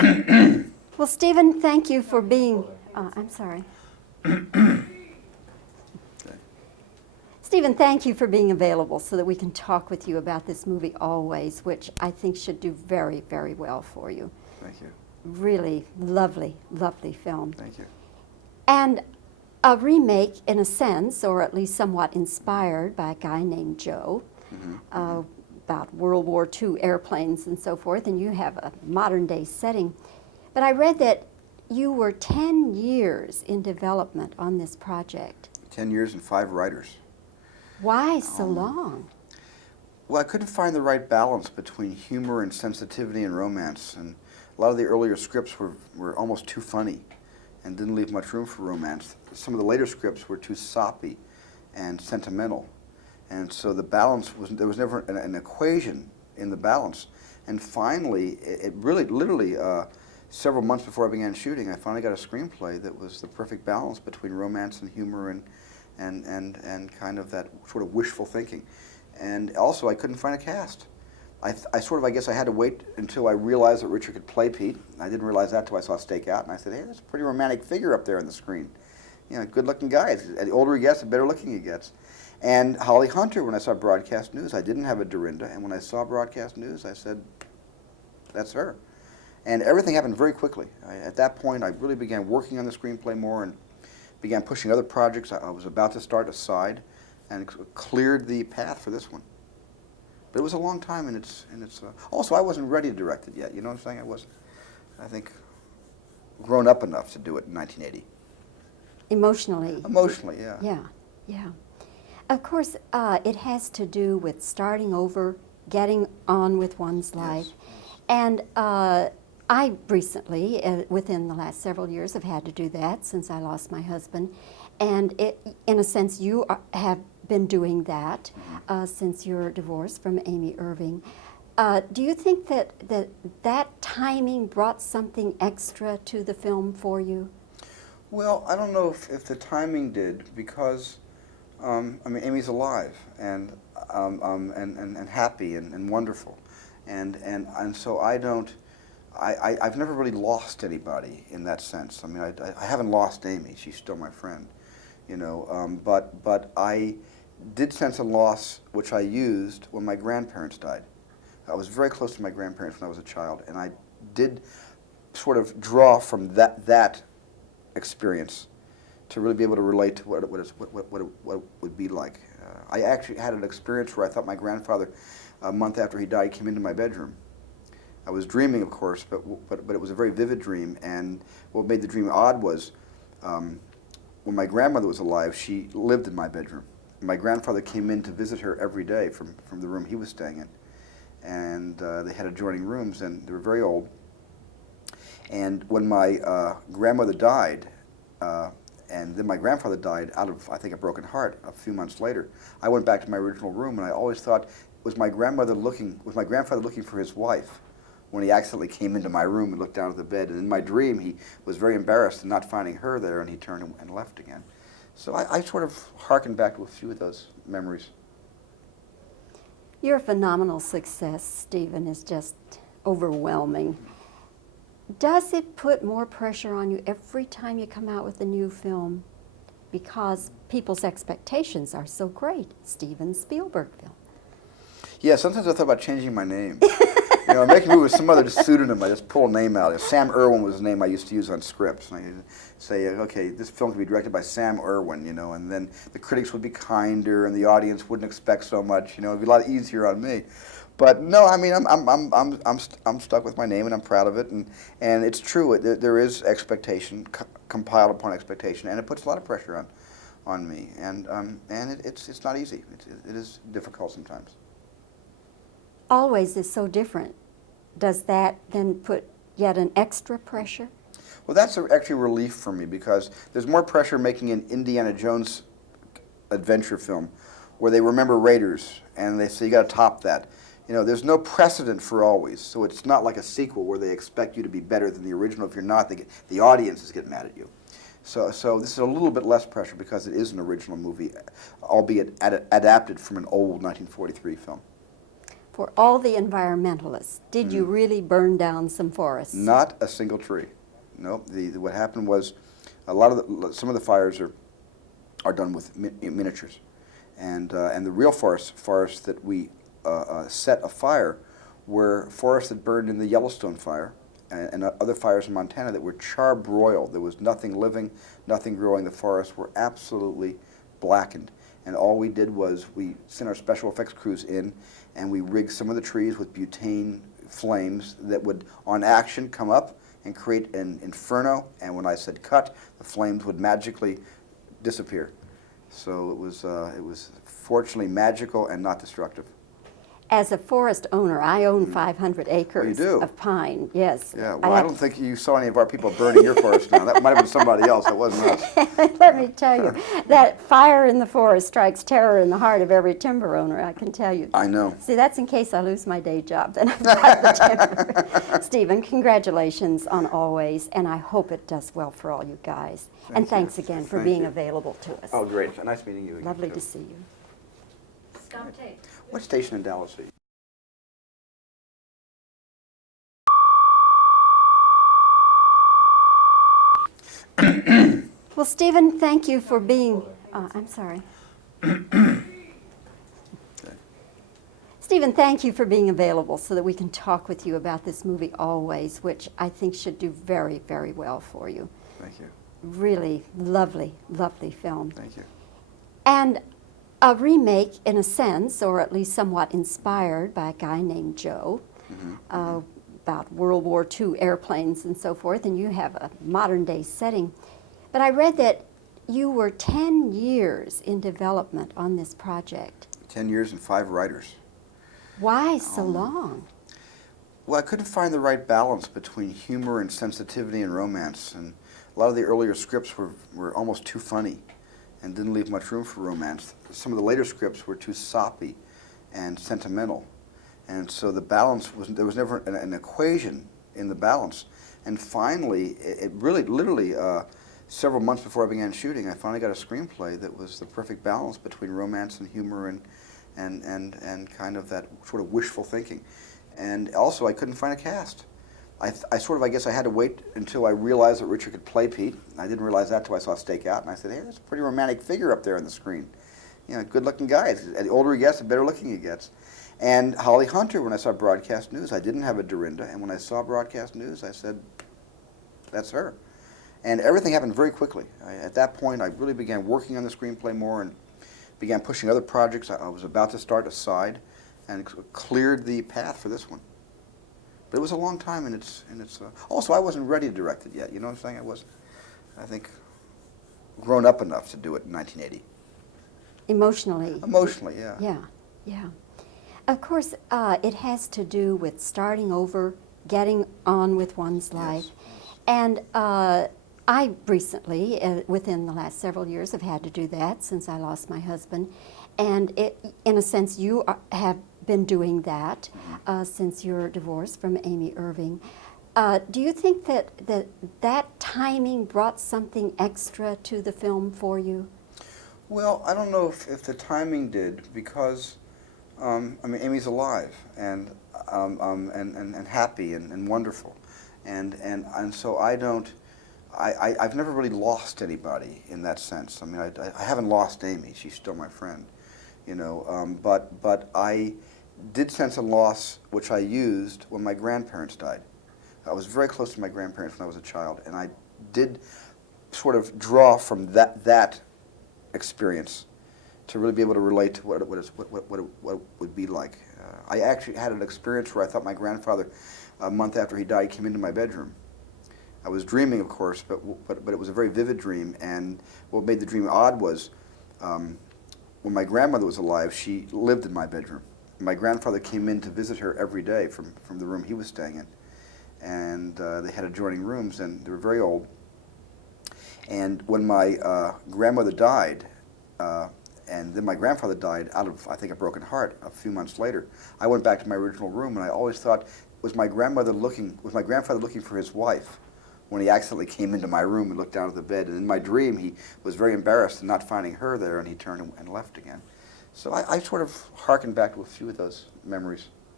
Well, Stephen, thank you for being, I'm sorry. Stephen, thank you for being available so that we can talk with you about this movie Always, which I think should do very, very well for you. Thank you. Really lovely, lovely film. Thank you. And a remake, in a sense, or at least somewhat inspired by a guy named Joe, about World War II airplanes and so forth, and you have a modern-day setting. But I read that you were 10 years in development on this project. 10 years and 5 writers. Why so long? Well, I couldn't find the right balance between humor and sensitivity and romance, and a lot of the earlier scripts were almost too funny and didn't leave much room for romance. Some of the later scripts were too soppy and sentimental, and so the balance there was never an equation in the balance. And finally, it really, literally, several months before I began shooting, I finally got a screenplay that was the perfect balance between romance and humor and kind of that sort of wishful thinking. And also, I couldn't find a cast. I guess I had to wait until I realized that Richard could play Pete. I didn't realize that until I saw Stakeout, and I said, hey, there's a pretty romantic figure up there on the screen. You know, good-looking guy. The older he gets, the better looking he gets. And Holly Hunter, when I saw Broadcast News, I didn't have a Dorinda, and when I saw Broadcast News, I said, that's her. And everything happened very quickly. At that point, I really began working on the screenplay more and began pushing other projects. I was about to start aside and cleared the path for this one. But it was a long time, and it's also, I wasn't ready to direct it yet. You know what I'm saying? I wasn't, I think, grown up enough to do it in 1980. Emotionally. Emotionally, yeah. Yeah, yeah. Of course, it has to do with starting over, getting on with one's life. Yes. And I recently, within the last several years, have had to do that since I lost my husband. And in a sense, you have been doing that since your divorce from Amy Irving. Do you think that timing brought something extra to the film for you? Well, I don't know if the timing did, because I mean, Amy's alive and happy and wonderful, and so I've never really lost anybody in that sense. I mean, I haven't lost Amy; she's still my friend, you know. But I did sense a loss, which I used when my grandparents died. I was very close to my grandparents when I was a child, and I did sort of draw from that experience to really be able to relate to what it would be like. I actually had an experience where I thought my grandfather, a month after he died, came into my bedroom. I was dreaming, of course, but it was a very vivid dream, and what made the dream odd was when my grandmother was alive, she lived in my bedroom. My grandfather came in to visit her every day from the room he was staying in, and they had adjoining rooms, and they were very old. And when my grandmother died, and then my grandfather died out of, I think, a broken heart a few months later, I went back to my original room, and I always thought, was my grandfather looking for his wife when he accidentally came into my room and looked down at the bed? And in my dream, he was very embarrassed in not finding her there, and he turned and left again. So I sort of hearkened back to a few of those memories. Your phenomenal success, Stephen, is just overwhelming. Does it put more pressure on you every time you come out with a new film? Because people's expectations are so great. Steven Spielberg film. Yeah, sometimes I thought about changing my name. You know, making a movie with some other pseudonym, I just pull a name out. Sam Irwin was the name I used to use on scripts. And I say, okay, this film could be directed by Sam Irwin, you know, and then the critics would be kinder and the audience wouldn't expect so much. You know, it'd be a lot easier on me. But no, I mean, I'm stuck with my name, and I'm proud of it. And it's true. There is expectation, compiled upon expectation, and it puts a lot of pressure on me. And it's not easy. It is difficult sometimes. Always is so different. Does that then put yet an extra pressure? Well, that's actually a relief for me, because there's more pressure making an Indiana Jones adventure film where they remember Raiders and they say you got to top that. You know, there's no precedent for Always, so it's not like a sequel where they expect you to be better than the original. If you're not, the audiences get mad at you. So this is a little bit less pressure because it is an original movie, albeit adapted from an old 1943 film. For all the environmentalists, did you really burn down some forests? Not a single tree. Nope. What happened was, some of the fires are done with miniatures, and the real forests that we set afire were forests that burned in the Yellowstone fire and other fires in Montana that were charbroiled. There was nothing living, nothing growing. The forests were absolutely blackened. And all we did was we sent our special effects crews in, and we rigged some of the trees with butane flames that would, on action, come up and create an inferno. And when I said cut, the flames would magically disappear. So it was fortunately magical and not destructive. As a forest owner, I own 500 acres of pine, yes. Yeah, well, I don't think you saw any of our people burning your forest down. That might have been somebody else, it wasn't us. Let me tell you, that fire in the forest strikes terror in the heart of every timber owner, I can tell you. I know. See, that's in case I lose my day job, then I've got the timber. Stephen, congratulations on Always, and I hope it does well for all you guys. And thanks again for being available to us. Oh, great. Nice meeting you again. Lovely to see you. Stop tape. What station in Dallas are you? Well, Stephen, thank you for being, I'm sorry. Stephen, thank you for being available so that we can talk with you about this movie Always, which I think should do very, very well for you. Thank you. Really lovely, lovely film. Thank you. And a remake, in a sense, or at least somewhat inspired by a guy named Joe, about World War II airplanes and so forth, and you have a modern day setting. But I read that you were 10 years in development on this project. 10 years and 5 writers. Why so long? Well, I couldn't find the right balance between humor and sensitivity and romance, and a lot of the earlier scripts were almost too funny and didn't leave much room for romance. Some of the later scripts were too soppy and sentimental, and so the balance there was never an equation in the balance. And finally, it really, literally, several months before I began shooting, I finally got a screenplay that was the perfect balance between romance and humor and kind of that sort of wishful thinking. And also, I couldn't find a cast. I guess I had to wait until I realized that Richard could play Pete. I didn't realize that until I saw Stakeout, and I said, hey, there's a pretty romantic figure up there on the screen. You know, good-looking guy. And the older he gets, the better-looking he gets. And Holly Hunter, when I saw Broadcast News, I didn't have a Dorinda, and when I saw Broadcast News, I said, that's her. And everything happened very quickly. At that point, I really began working on the screenplay more and began pushing other projects. I was about to start aside and cleared the path for this one. But it was a long time, and also I wasn't ready to direct it yet. You know what I'm saying? I wasn't, I think, grown up enough to do it in 1980. Emotionally. Emotionally, yeah. Yeah, yeah. Of course, it has to do with starting over, getting on with one's life. Yes. And I recently, within the last several years, have had to do that since I lost my husband. And in a sense, you have been doing that since your divorce from Amy Irving. Do you think that timing brought something extra to the film for you? Well, I don't know if the timing did, because I mean, Amy's alive and happy and wonderful, and so I've never really lost anybody in that sense. I mean, I haven't lost Amy; she's still my friend, you know. But I did sense a loss, which I used when my grandparents died. I was very close to my grandparents when I was a child, and I did sort of draw from that experience to really be able to relate to what it would be like. I actually had an experience where I thought my grandfather, a month after he died, came into my bedroom. I was dreaming, of course, but it was a very vivid dream, and what made the dream odd was when my grandmother was alive, she lived in my bedroom. My grandfather came in to visit her every day from the room he was staying in, and they had adjoining rooms, and they were very old. And when my grandmother died, and then my grandfather died out of, I think, a broken heart a few months later, I went back to my original room, and I always thought, was my grandfather looking for his wife when he accidentally came into my room and looked down at the bed? And in my dream, he was very embarrassed in not finding her there, and he turned and left again. So I sort of hearkened back to a few of those memories.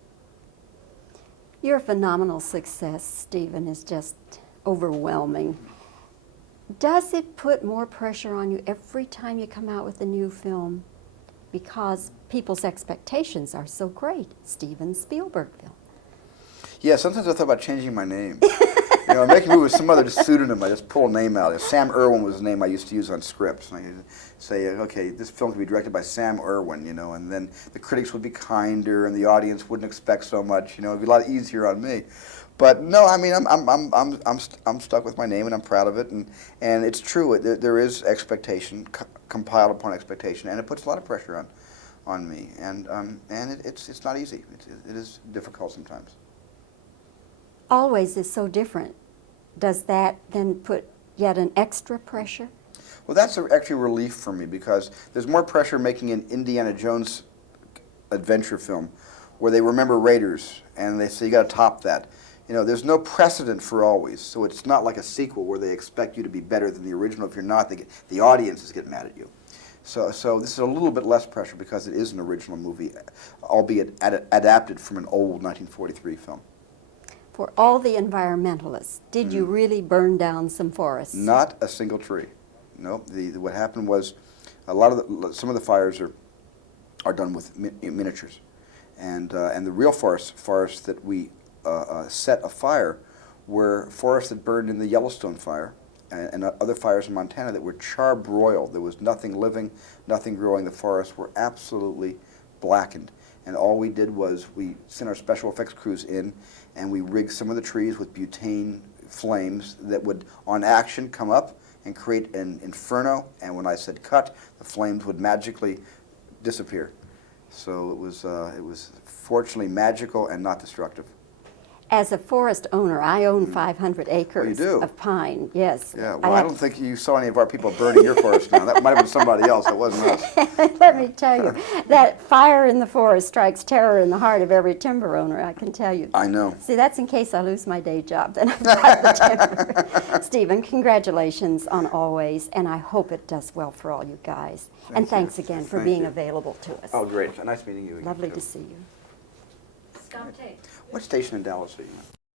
Your phenomenal success, Stephen, is just overwhelming. Does it put more pressure on you every time you come out with a new film? Because people's expectations are so great. Steven Spielberg film. Yeah, sometimes I thought about changing my name. Making a movie with some other pseudonym. I just pull a name out. Sam Irwin was the name I used to use on scripts. And I used to say, okay, this film could be directed by Sam Irwin, and then the critics would be kinder and the audience wouldn't expect so much. It'd be a lot easier on me. But no, I mean, I'm stuck with my name and I'm proud of it. And it's true. There is expectation, compiled upon expectation, and it puts a lot of pressure on me. And it's not easy. It is difficult sometimes. Always is so different. Does that then put yet an extra pressure? Well, that's actually a relief for me because there's more pressure making an Indiana Jones adventure film where they remember Raiders and they say you got to top that. There's no precedent for always, so it's not like a sequel where they expect you to be better than the original. If you're not, the audiences get mad at you. So this is a little bit less pressure because it is an original movie, albeit adapted from an old 1943 film. For all the environmentalists, did you really burn down some forests? Not a single tree. No. What happened was some of the fires are done with miniatures, and the real forests that we set afire were forests that burned in the Yellowstone fire and other fires in Montana that were charbroiled. There was nothing living, nothing growing. The forests were absolutely blackened. And all we did was we sent our special effects crews in and we rigged some of the trees with butane flames that would, on action, come up and create an inferno. And when I said cut, the flames would magically disappear. So it was fortunately magical and not destructive. As a forest owner, I own 500 acres you do? of pine, yes. Yeah, well, I don't think you saw any of our people burning your forest down. That might have been somebody else. It wasn't us. Let me tell you, that fire in the forest strikes terror in the heart of every timber owner, I can tell you. I know. See, that's in case I lose my day job, then I've got the timber. Stephen, congratulations on Always, and I hope it does well for all you guys. And thanks again for being available to us. Oh, great. Nice meeting you again. Lovely too. to see you. Scott Tate. What station in Dallas are you in?